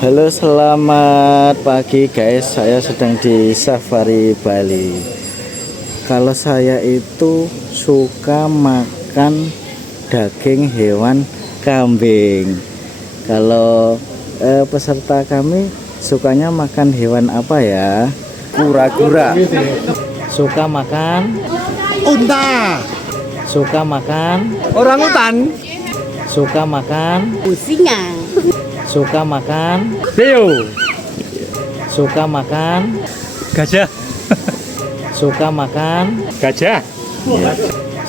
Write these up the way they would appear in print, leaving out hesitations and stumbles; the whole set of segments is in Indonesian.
Halo, selamat pagi guys. Saya sedang di Safari Bali. Kalau saya itu suka makan daging hewan kambing. Kalau peserta kami sukanya makan hewan apa ya? Kura-kura. Suka makan unta, suka makan orangutan, suka makan singa, suka makan beo, suka makan gajah, suka makan gajah,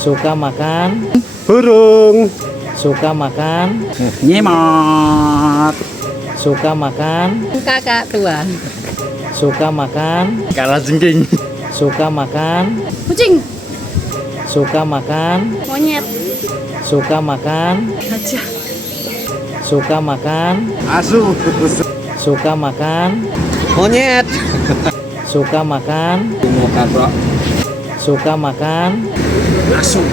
suka makan burung, suka makan nyemot, suka makan kakak tua, suka makan kalajengking, suka makan kucing, suka makan monyet, suka makan gajah, suka makan asu, suka makan monyet, suka makan suka makan asu,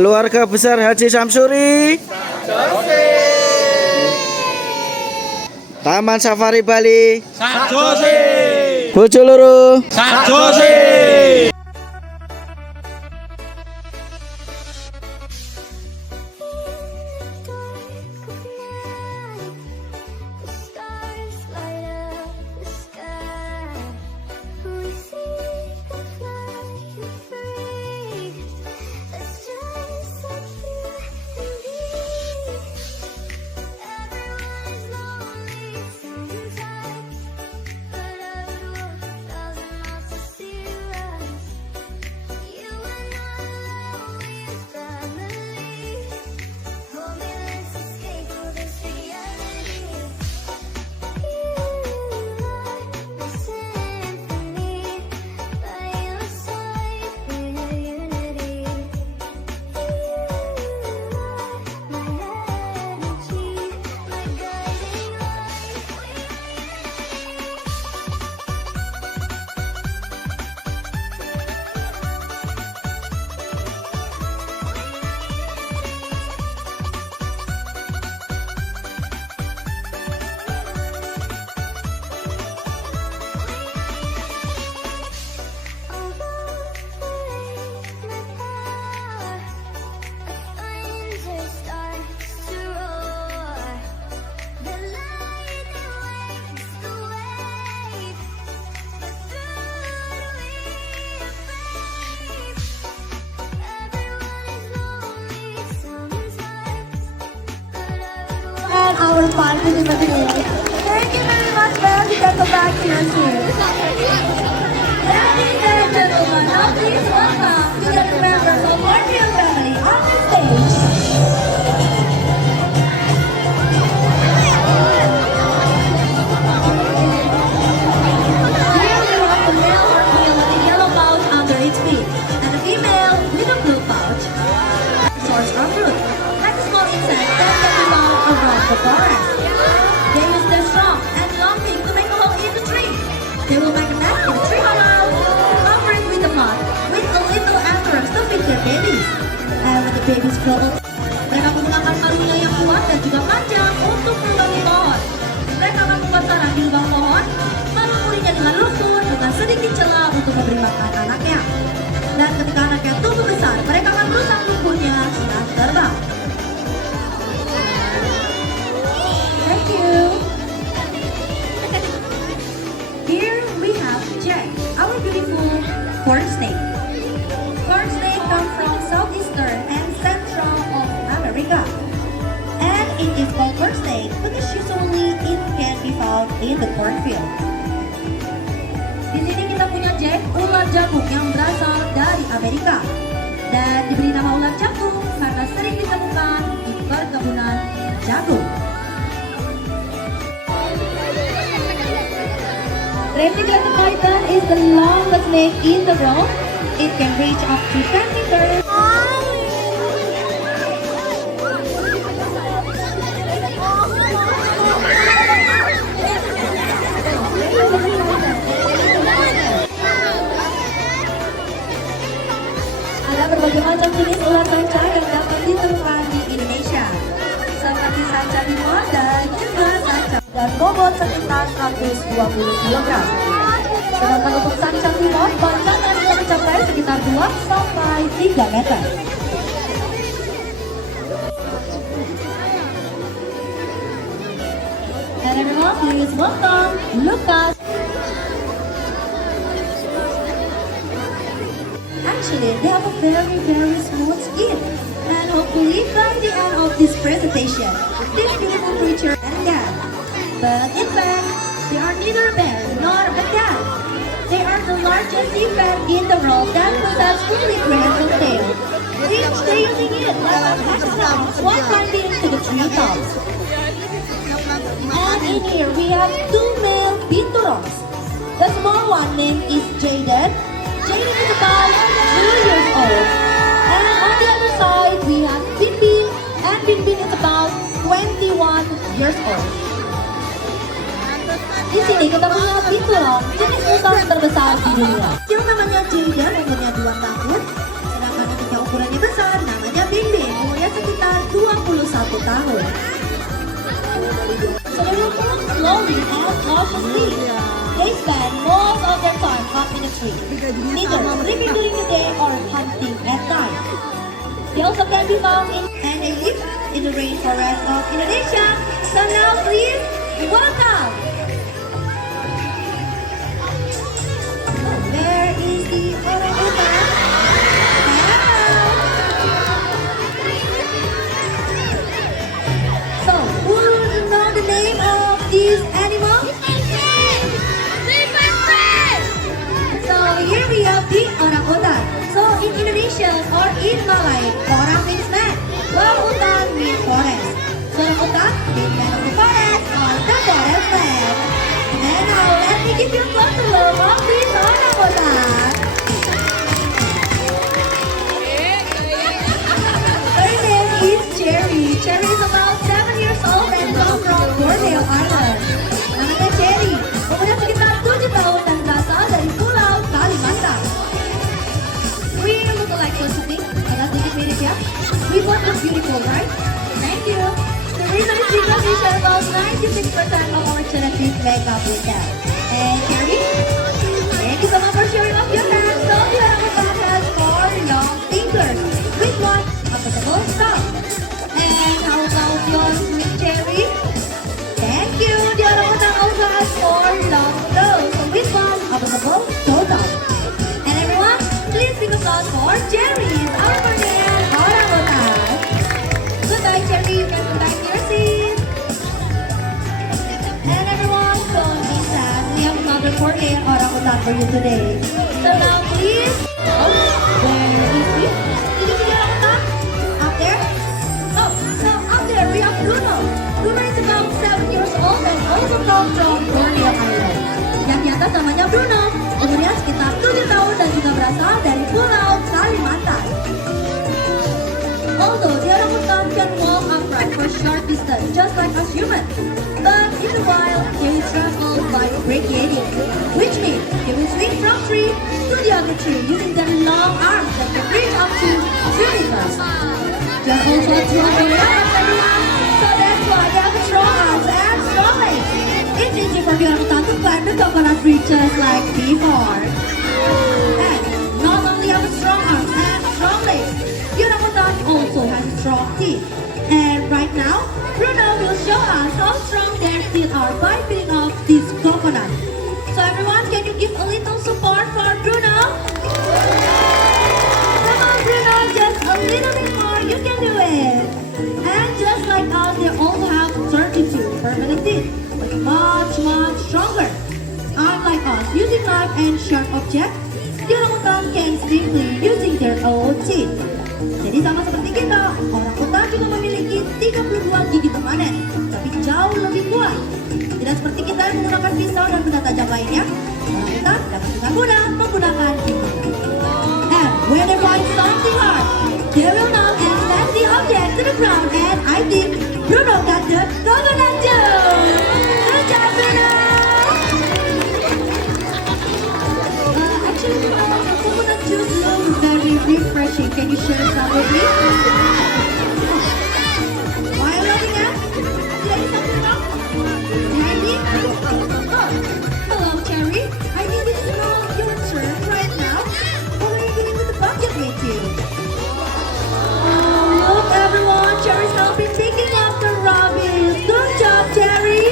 Keluarga besar Haji Samsuri, Taman Safari Bali, Bojoloro, and our participants. Thank you very much, ma'am. You can go back to your seats. Ladies and gentlemen, now please welcome to the members of Montreal family on the stage. Here we have the male orchid with a yellow pouch under its feet, and the female with a blue pouch. Source of fruit. Like a small insect that can be found around the forest. They use their strong and long beak to make a hole in the tree. They will make a nest in the tree hollow, cover it with a mud, with a little anthrax to feed their babies. And when the babies grow old, mereka menggunakan karunia yang kuat dan juga panjang untuk melubang pohon. Mereka akan membuat sarang di lubang pohon, melumurinya dengan lumpur dengan sedikit celah untuk memberi makan anaknya. Dan ketika anaknya tumbuh besar, mereka akan merusak lumpurnya saat terbang. Thank you. Here we have Jay, our beautiful corn snake. Corn snake come from southeastern and central out in the cornfield. Di sini kita punya Jack, ular jagung yang berasal dari Amerika. Dan diberi nama ular jagung karena sering ditemukan di perkebunan jagung. Reticulated python is the longest snake in the world. It can reach up to 10 meters. Ada berbagai macam jenis ular sanca yang dapat ditemukan di Indonesia, seperti sanca bimor dan juga sanca dan bobot sekitar 120 kg. Sedangkan untuk sanca bimor, panjangnya bisa mencapai sekitar 2 sampai 3 meter. And everyone, please welcome Lucas. Actually, they have a very smooth skin. And hopefully by the end of this presentation, this beautiful creature and a cat. But in fact, they are neither a bear nor a cat. They are the largest sea fan in the world that possess fully prehensile tail. Each day using it like a hashtag while climbing to the treetops. And in here we have 2 male binturongs. The small one name is Jaden. Jaden is about 2 years old. And on the other side, we have Binbin. And Binbin is about 21 years old. Di sini kita punya binturong, jenis musang terbesar di dunia. Yang namanya Jaden umurnya 2 tahun. Sedangkan untuk yang ukurannya besar, namanya Binbin, umurnya sekitar 21 tahun. So they will move slowly and cautiously. They spend most of their time up in a tree, neither sleeping during the day or hunting at night. They also can be found and they live in the rainforest of Indonesia. So now please welcome. There is the orangutan. So who know the name of this animal? So here we have the orangutan. So in Indonesian or in Malay, orang means man, while utan means forest. So orangutan means man of the forest or the forest man. And now let me give you a closer look of this orangutan. Her name is Cherry. Cherry is about 7 years old and comes from Borneo Island. Namanya Cherry. Umurnya sekitar 7 tahun dan berasal dari Pulau Kalimantan. We look like close to think, agak sedikit mirip ya. We both look beautiful, right? Thank you. The reason is because we share about 96% of our genetic makeup with that. And Cherry, thank you so much for sharing off your hands. So the orangutan has 4 long fingers. Which one? Applicable stop. And how about yours, Miss Cherry? Thank you. The orangutan also has 4 long toes. So which one? Applicable toe top. And everyone, please big applause for Cherry, our Bornean orangutan. Goodbye, Cherry. You can go back to your seat. And everyone, don't be sad. We have another Bornean orangutan for you today. So now, please. Oh, where is he? Did you see the orangutan? Up there? Oh, so up there we have Bruno. Bruno is about 7 years old and also comes from Borneo Island. Yang di atas namanya Bruno. Umurnya sekitar 7 tahun dan juga berasal dari Pulau Kalimantan. Although the orangutan can walk upright for short distance, just like us humans, but in the wild they will travel by radiating, which means they will swing from tree to the other tree using their long arms that can reach up to 2 meters. They are also strong arms, everyone, so that's why they have strong arms and strong legs. It's easy for the orangutan to climb the coconut tree just like before. And not only have strong arms and strong legs, the orangutan also has strong teeth. And right now, Bruno will show us how strong their teeth are by peeling off this coconut. So everyone, can you give a little support for Bruno? Come on, Bruno, just a little bit more, you can do it. And just like us, they also have 32 permanent teeth, with much and sharp objects, the orangutan can swiftly using their own teeth. Jadi sama seperti kita, orangutan juga memiliki 32 gigi permanen, tapi jauh lebih kuat. Tidak seperti kita yang menggunakan pisau dan benda tajam lainnya, orangutan dapat dengan mudah menggunakan gigi. And when they find something hard, they will knock and slam the object to the ground. And I think Bruno got the coconut juice. Good job, Bruno. Actually, Bruno, the coconut juice looks very refreshing. Can you share some with me? Why are you laughing at? Did I do something wrong? Cherry? Oh, hello, Cherry. I think this is now your turn right now. What are you doing with the bucket with you? Oh, look, everyone. Cherry's helping picking up the rabbits. Good job, Cherry.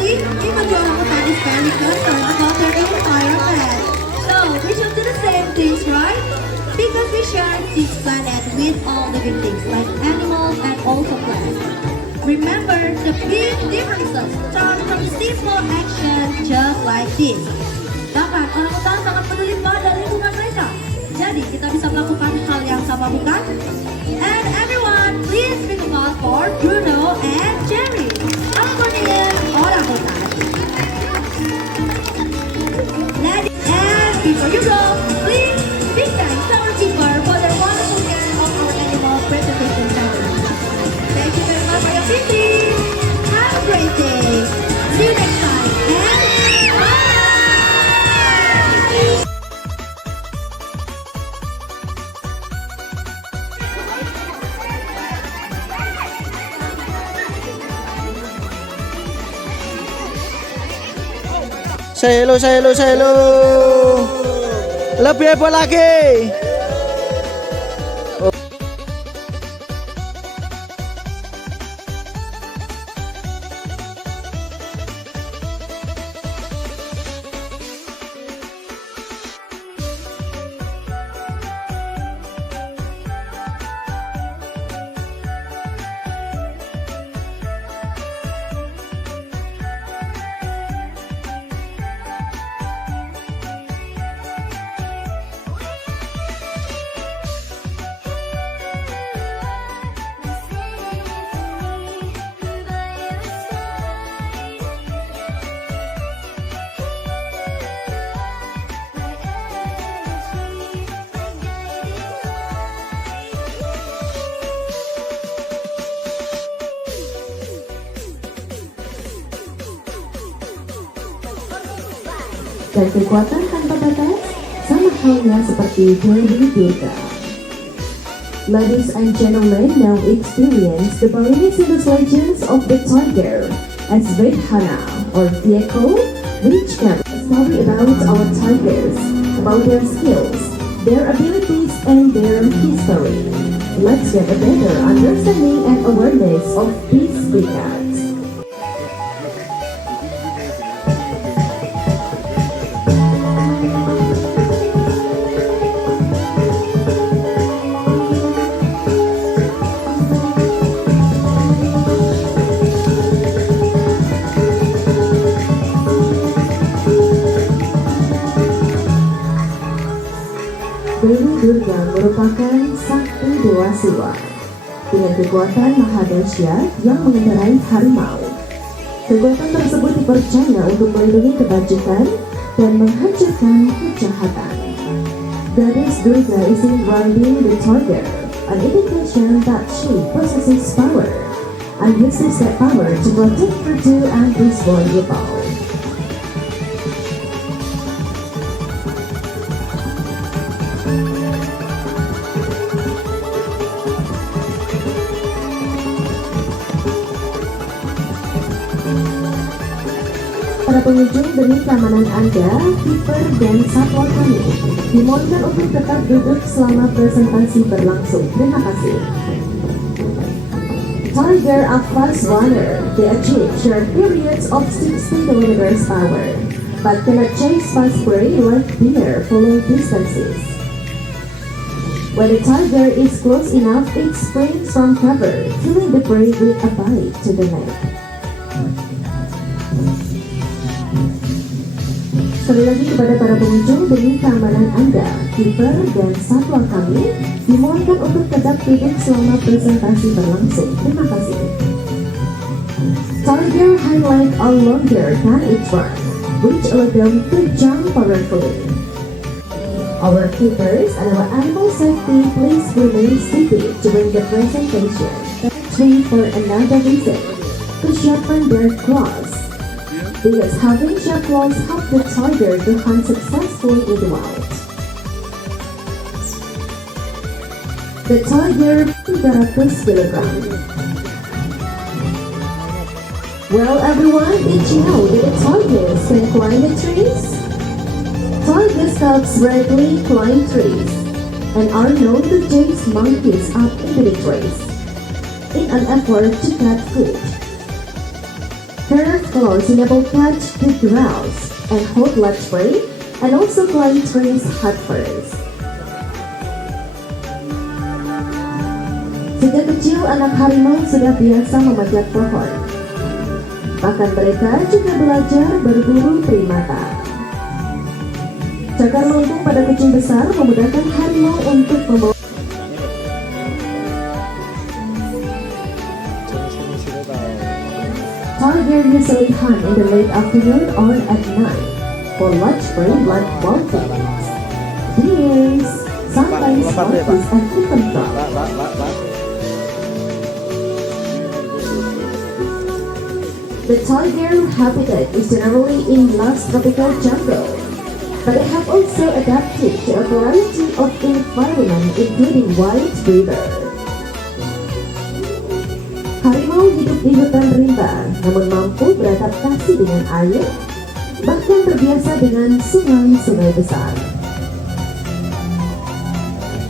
See, even the orangutan is very concerned about their environment. So, we should do the same things, right? Because we share this planet with all living things like animals and also plants. Remember, the big differences start from simple action just like this. Bahkan orangutan sangat peduli pada lingkungan mereka. Jadi kita bisa melakukan hal yang sama, bukan? And everyone, please big applause for Bruno and Cherry, our Korean orangutan. And before you go, please big thanks to our keeper for their wonderful care of our animal preservation center. Thank you very much for your visit. Have a great day. See you next time. And bye. Say hello, say hello, say hello. Lebih hebat lagi. Dan kekuatan tanpa batas sama halnya seperti Dewi Durga. Ladies and gentlemen, now experience the Balinese legends of the tiger as Vedhana or Dieko, which carries a story about our tigers, about their skills, their abilities, and their history. Let's get a better understanding and awareness of these breeds. Dewi Durga merupakan sakti dewa Siwa dengan kekuatan maha dahsyat yang mengendarai harimau. Kekuatan tersebut dipercaya untuk melindungi kebajikan dan menghancurkan kejahatan. Goddess Durga is seen riding the tiger, an indication that she possesses power and uses that power to protect her two and destroy evil. Para pengunjung demi keamanan Anda, keeper dan satwa kami dimohonkan untuk tetap duduk selama presentasi berlangsung. Terima kasih. Tiger are fast runner. They achieve short periods of 60 km power, but cannot chase fast prey like deer for long distances. When the tiger is close enough, it springs from cover, killing the prey with a bite to the neck. Sekali lagi kepada para pengunjung, demi keamanan Anda, keeper dan satwa kami dimohonkan untuk tetap duduk selama presentasi berlangsung. Terima kasih. Tiger highlight are longer than its run, which allow them to jump powerfully. Our keepers and our animal safety please remain seated during the presentation. Three for another reason, to sharpen their claws. Because having sharp claws help the tiger to hunt successfully in the wild. The tiger 300 kilograms. Well everyone, did you know that the tigers can climb the trees? Tigers cubs rarely climb trees and are known to chase monkeys up into the trees in an effort to get food. Their claws enable cats to browse and hold large prey and also climb trees head first. Sejak kecil anak harimau sudah biasa memanjat pohon. Bahkan mereka juga belajar berburu primata. Cakar melengkung pada kucing besar memudahkan harimau untuk membawa. Tiger usually hunt in the late afternoon or at night for large prey like dolphins, deers, sometimes monkeys, and even frogs. The tiger habitat is generally in lush tropical jungle, but they have also adapted to a variety of environment including wide river. Harimau hidup di hutan rimba, namun mampu beradaptasi dengan air, bahkan terbiasa dengan sungai-sungai besar.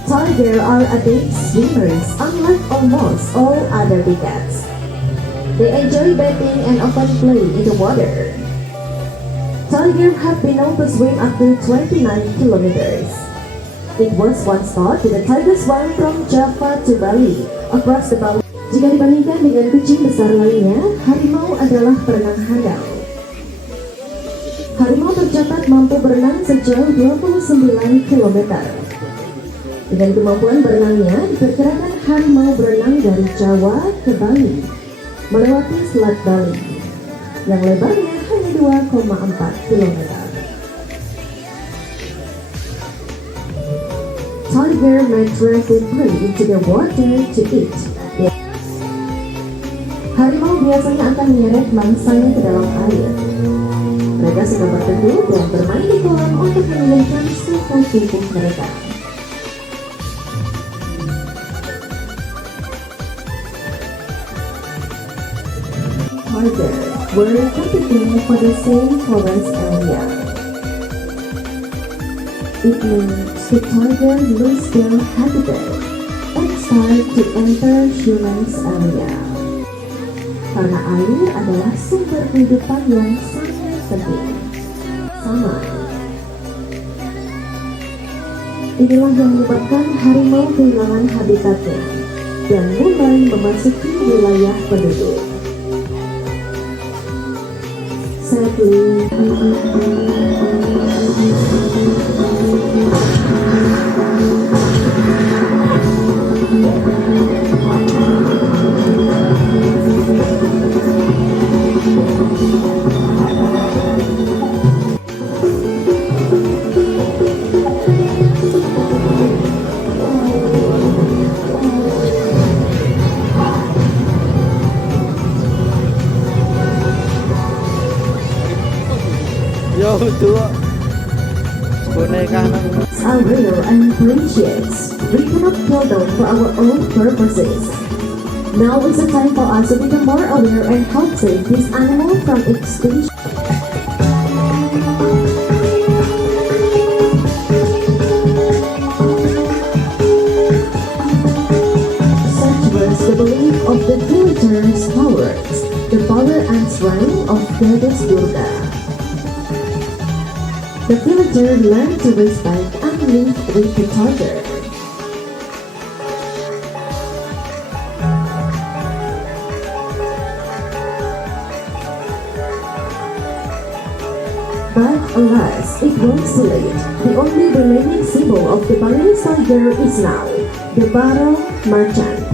Tiger are adept swimmers, unlike almost all other big cats. They enjoy bathing and often play in the water. Tiger have been known to swim up to 29 kilometers. It was once thought that the tiger swam from Java to Bali, across the Bali. Jika dibandingkan dengan kucing besar lainnya, harimau adalah perenang handal. Harimau tercatat mampu berenang sejauh 29 km. Dengan kemampuan berenangnya, diperkirakan harimau berenang dari Jawa ke Bali, melewati Selat Bali, yang lebarnya hanya 2,4 km. Tiger may drag their prey into the water to eat. Harimau biasanya akan menyeret mangsanya ke dalam air. Mereka suka berteduh dan bermain di kolam untuk menurunkan suhu tubuh mereka. Tiger were competing for the same forest area. It means the tiger lose their habitat and start to enter humans area. Karena air adalah sumber kehidupan yang sangat penting. Sama. Inilah yang menyebabkan harimau kehilangan habitatnya dan mulai memasuki wilayah penduduk. Sadly, Yo, tuh boneka are rare and precious. We cannot kill them for our own purposes. Now is the time for us to become more aware and help save this animal from extinction. Such was the belief of the villagers' powers, the power and strength of Goddess Durga. The villager learned to respect and live with the tiger. But Alas, it was too late. The only remaining symbol of the Balinese tiger is now the Battle Merchant.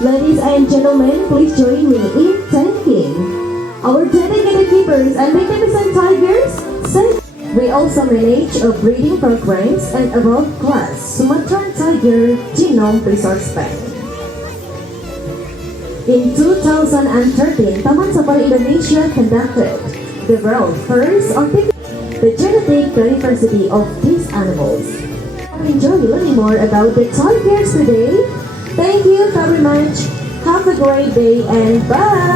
Ladies and gentlemen, please join me in thanking our dedicated keepers and magnificent tigers. We also manage a breeding programs and a world-class Sumatran Tiger Genome Resource Bank. In 2013, Taman Safari Indonesia conducted the world's first the genetic diversity of these animals. Enjoy learning more about the tigers today. Thank you very much. Have a great day and bye.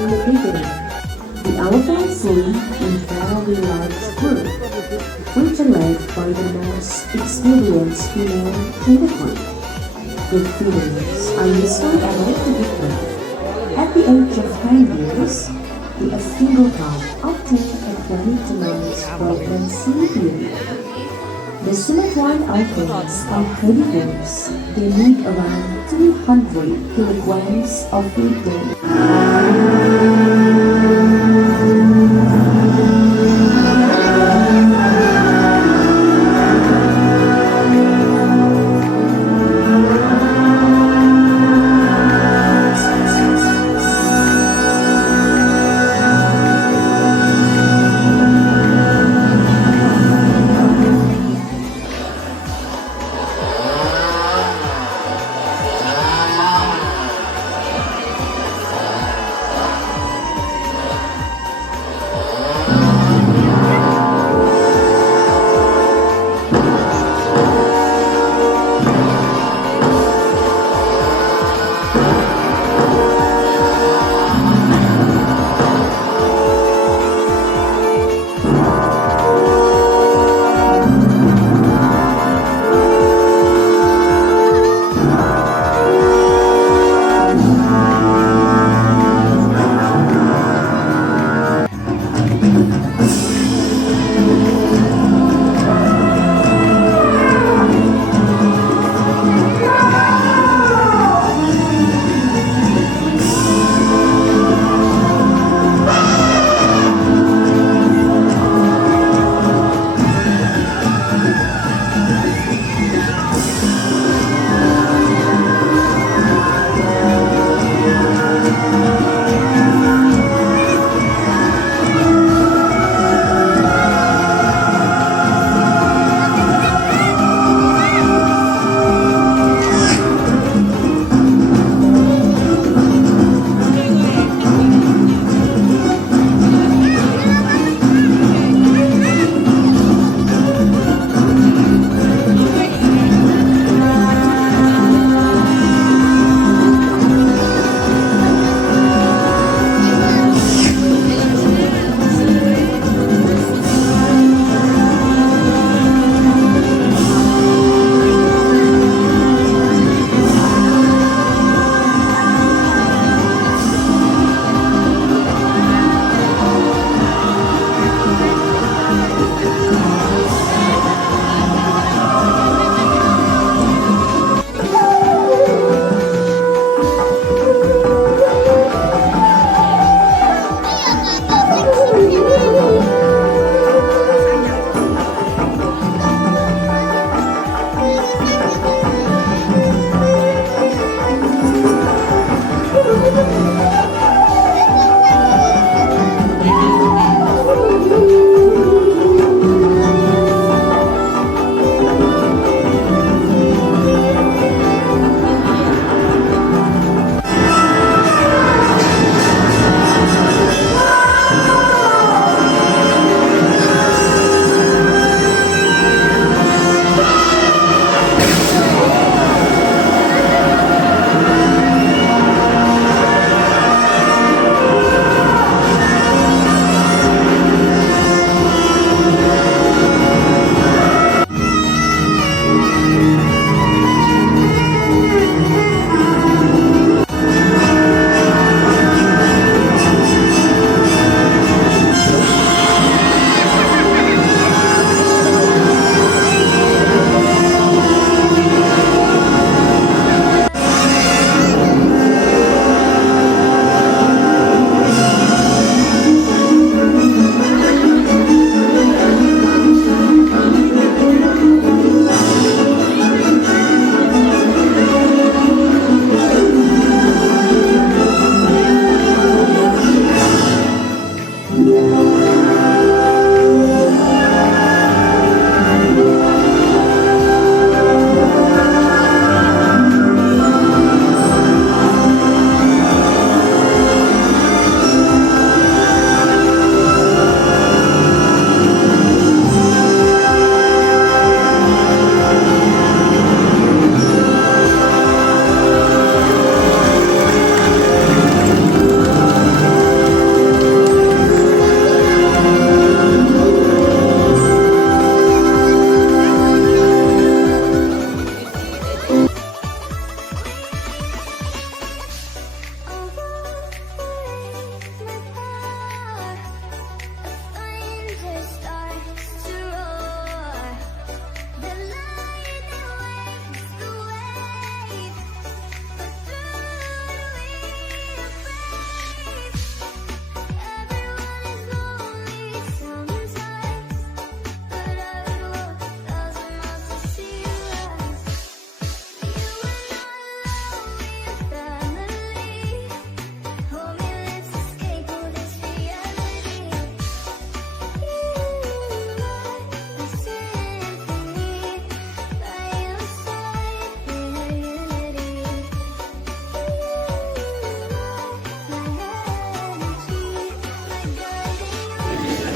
In the beginning, the elephants lived in fairly large group, which are led by the most experienced female in the group. The females are usually able to give birth. At the age of 9 years, a single calf often according to man's pregnancy period. The Sumatran elephants are herbivores. They need around 200 kilograms of food daily.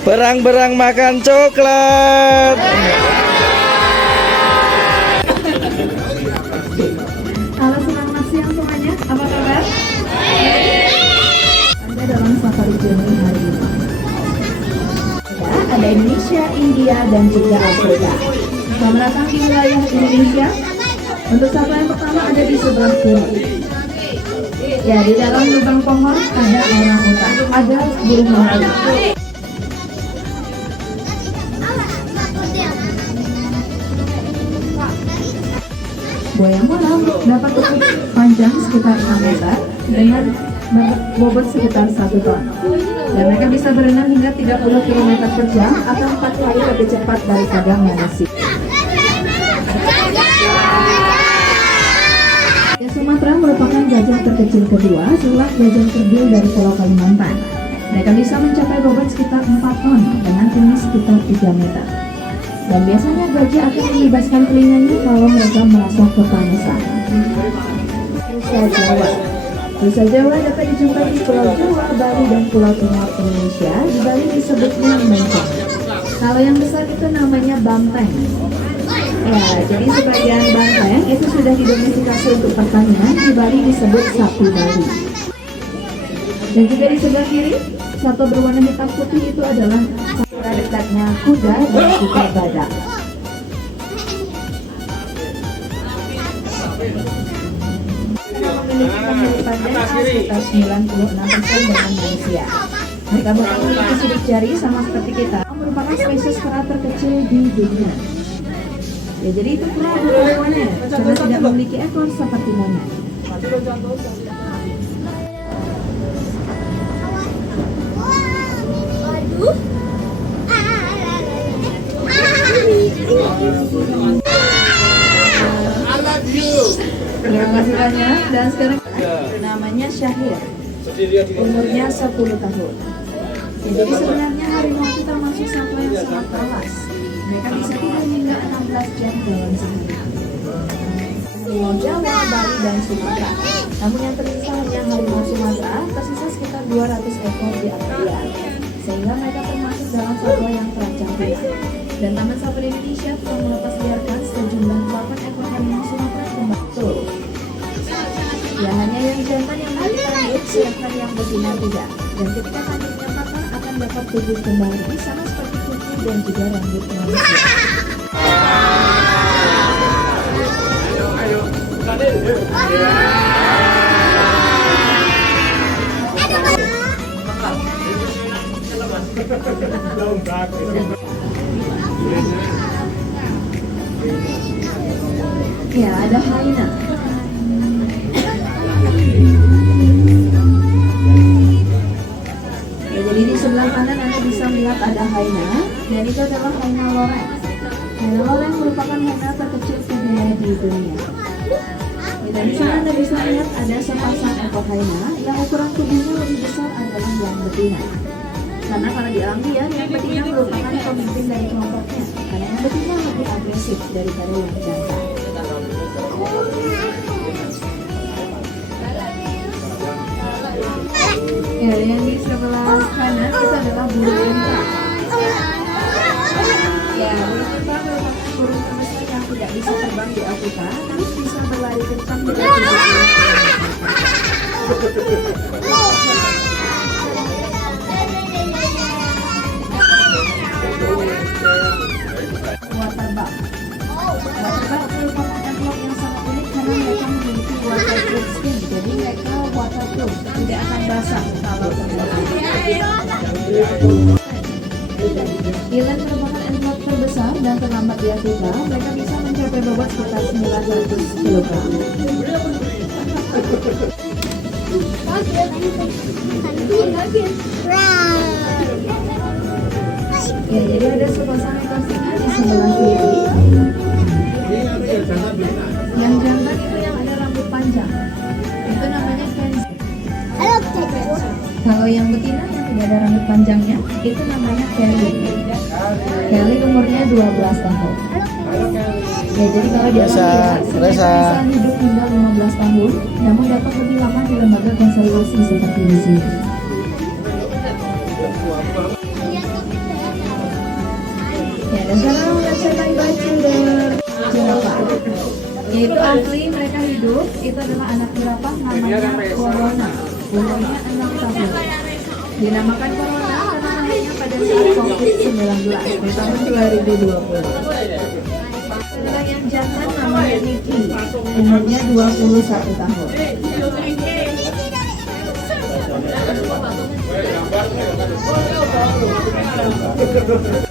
Berang-berang makan coklat. Halo, selamat siang semuanya. Apa kabar? Anda dalam safari journey hari ini. Ada Indonesia, India, dan juga Afrika. Selamat datang di wilayah Indonesia. Untuk satwa yang pertama ada di sebelah kiri. Ya, di dalam lubang pohon ada orang utan, ada burung merpati. Buaya muram dapat berukuran panjang sekitar 6 meter dengan bobot sekitar 1 ton. Dan mereka bisa berenang hingga 30 km per jam atau 4 kali lebih cepat daripada manusia. Ya, Sumatera merupakan gajah terkecil kedua setelah gajah kerdil dari Pulau Kalimantan. Mereka bisa mencapai bobot sekitar 4 ton dengan tinggi sekitar 3 meter. Dan biasanya gajah akan membebaskan telinganya kalau mereka merasa kepanasan. Rusa Jawa. Rusa Jawa dapat dijumpai di Pulau Jawa, Bali, dan Pulau Timur Indonesia. Di Bali disebutnya mencong. Kalau yang besar itu namanya banteng. Ya, jadi sebagian banteng itu sudah didomestikasi untuk pertanian. Di Bali disebut sapi Bali. Dan juga di sebelah kiri, satwa berwarna hitam putih itu adalah satwa dekatnya kuda dan juga badak. Memiliki kemiripan DNA sekitar 96% dengan manusia. Mereka bahkan memiliki sidik jari sama seperti kita. Merupakan spesies kera terkecil di dunia. Ya, jadi itu kera bukan monyet, karena tidak memiliki ekor seperti monyet. Terima kasih banyak. Dan sekarang namanya Syahir. Umurnya 10 tahun. Ya, jadi sebenarnya harimau itu termasuk satwa yang sangat malas. Mereka bisa tidur hingga 16 jam dalam sehari. Harimau Jawa, Bali, dan Sumatera. Namun yang tersisa hanya harimau Sumatera, tersisa sekitar 200 ekor di Australia. Sehingga mereka termasuk dalam satwa yang terancam punah. Dan Taman Safari Indonesia telah melepas liarkan sejumlah 8 ekor harimau Sumatera kembali. Ya, hanya yang jantan yang hidup, sedangkan yang betina tidak. Dan ketika tandingnya patah akan dapat tumbuh kembali sama seperti kuku dan juga rambut manusia. Ya, ada hyena. Ya, jadi di sebelah kanan Anda bisa melihat ada hyena, dan itu adalah hyena loreng. Hyena loreng merupakan hyena terkecil kedua di dunia. Ya, dan di sana Anda bisa lihat ada sepasang ekor hyena yang ukuran tubuhnya lebih besar adalah yang betina. Karena kalau di alam liar, yang betina merupakan pemimpin dari kelompoknya, karena yang betina lebih agresif daripada yang jantan. Ya, yang di sebelah kanan itu adalah burung unta. Ya, burung unta merupakan burung terbesar yang tidak bisa terbang di Afrika, tapi bisa berlari kencang di Afrika. Waterbug. Waterbug merupakan antelope yang sangat unik karena mereka memiliki waterproof skin, jadi mereka waterproof, tidak akan basah kalau terjadi. Eland merupakan antelope terbesar dan terlambat di Afrika. Mereka bisa mencapai bobot sekitar 900 kg. Ya, jadi ada sepasang ekor singa di sebelah kiri. Yang jantan itu yang ada rambut panjang, itu namanya Kenzie. Kalau yang betina yang tidak ada rambut panjangnya, itu namanya Kelly. Kelly umurnya 12 tahun. Ya, jadi kalau di alam liar, singa bisa hidup hingga 15 tahun, namun dapat lebih lama di lembaga konservasi seperti di sini. dan sekarang let's say bye-bye to the jerapah. Yaitu asli mereka hidup, itu adalah anak jerapah namanya Corona. Umurnya 6 tahun. Dinamakan Corona karena lahirnya pada saat COVID-19 di tahun 2020. Adalah yang jantan namanya Niki, umurnya 21 tahun.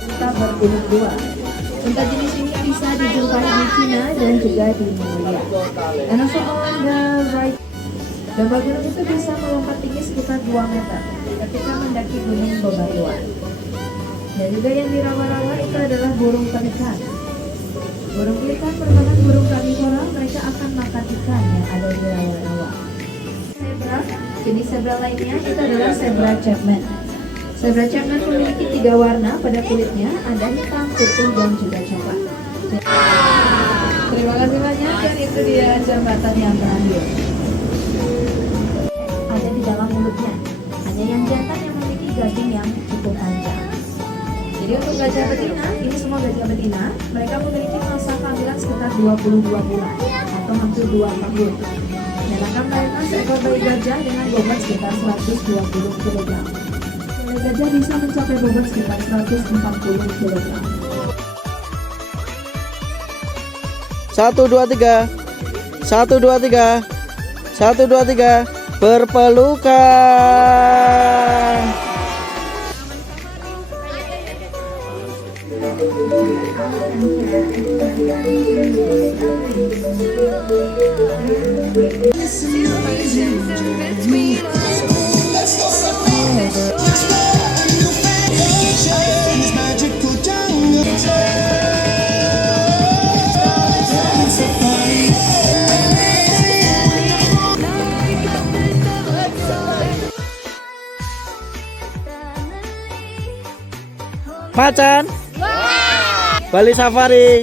Unta berbulu dua. Unta jenis ini bisa dijumpai di Cina dan juga di Mongolia. And also on the right, domba gunung itu bisa melompat tinggi sekitar 2 meter ketika mendaki gunung bebatuan. Dan juga yang di rawa-rawa itu adalah burung pelikan. Burung pelikan merupakan burung karnivora, mereka akan makan ikan yang ada di rawa-rawa. Zebra, jenis zebra lainnya itu adalah zebra Chapman. Zebra Chapman memiliki 3 warna pada kulitnya, ada hitam, putih, dan juga coklat. Terima kasih banyak, dan itu dia jambatan yang terakhir. Ada di dalam mulutnya, hanya yang jantan yang memiliki gading yang cukup panjang. Jadi untuk gajah betina, ini semua gajah betina, mereka memiliki masa kehamilan sekitar 22 bulan atau hampir 2 tahun. Dan akan melahirkan seekor bayi gajah dengan bobot sekitar 120 kg. Bayi gajah bisa mencapai bobot sekitar 140 kg. 1, 2, 3. 1, 2, 3. 1, 2, 3. Berpelukan. Macan. Bali Safari.